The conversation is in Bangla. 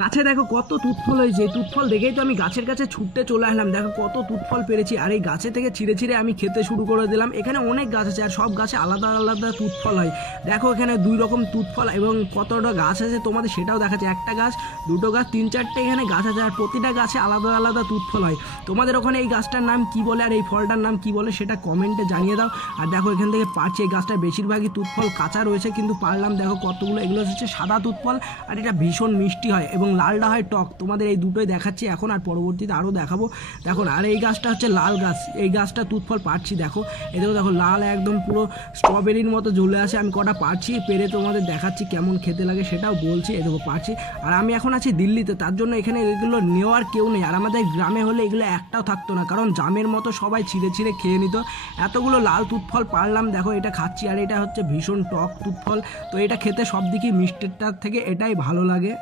গাছে দেখো কত তুতফল হয়েছে, তুতফল দেখেই তো আমি গাছের কাছে ছুটতে চলে আসলাম। দেখো কত তুতফল পেরেছি, আর এই গাছে থেকে ছিঁড়ে ছিঁড়ে আমি খেতে শুরু করে দিলাম। এখানে অনেক গাছ আছে আর সব গাছে আলাদা আলাদা তুতফল হয়। দেখো এখানে 2 রকম তুতফল এবং কতটা গাছ আছে তোমাদের সেটাও দেখাচ্ছে। একটা গাছ, দুটো গাছ, 3-4টে এখানে গাছ আছে, আর প্রতিটা গাছে আলাদা আলাদা তুতফল হয়। তোমাদের ওখানে এই গাছটার নাম কি বলে আর এই ফলটার নাম কি বলে সেটা কমেন্টে জানিয়ে দাও। আর দেখো এখান থেকে পারছি, এই গাছটার বেশিরভাগই তুতফল কাঁচা রয়েছে কিন্তু পারলাম। দেখো কতগুলো, এগুলো হচ্ছে সাদা তুতফল আর এটা ভীষণ মিষ্টি হয় এবং লালটা হয় টক। তোমাদের এই দুটোই দেখাচ্ছি এখন, আর পরবর্তীতে আরও দেখাবো। দেখো আর এই গাছটা হচ্ছে লাল গাছ, এই গাছটা তুতফল পারছি। দেখো এদেরও দেখো লাল একদম পুরো স্ট্রবেরির মতো জ্বলে আসে। আমি কটা পারছি, পেরে তোমাদের দেখাচ্ছি কেমন খেতে লাগে সেটাও বলছি। এ দেখো পারছি। আর আমি এখন আছি দিল্লিতে, তার জন্য এখানে এগুলো নেওয়ার কেউ নেই। আর আমাদের গ্রামে হলে এগুলো একটাও থাকতো না, কারণ জামের মতো সবাই ছিঁড়ে ছিঁড়ে খেয়ে নিত। এতগুলো লাল তুতফল পারলাম, দেখো এটা খাচ্ছি। আর এটা হচ্ছে ভীষণ টক তুতফল, তো এটা খেতে সব দিকে মিষ্টিটার থেকে এটাই ভালো লাগে।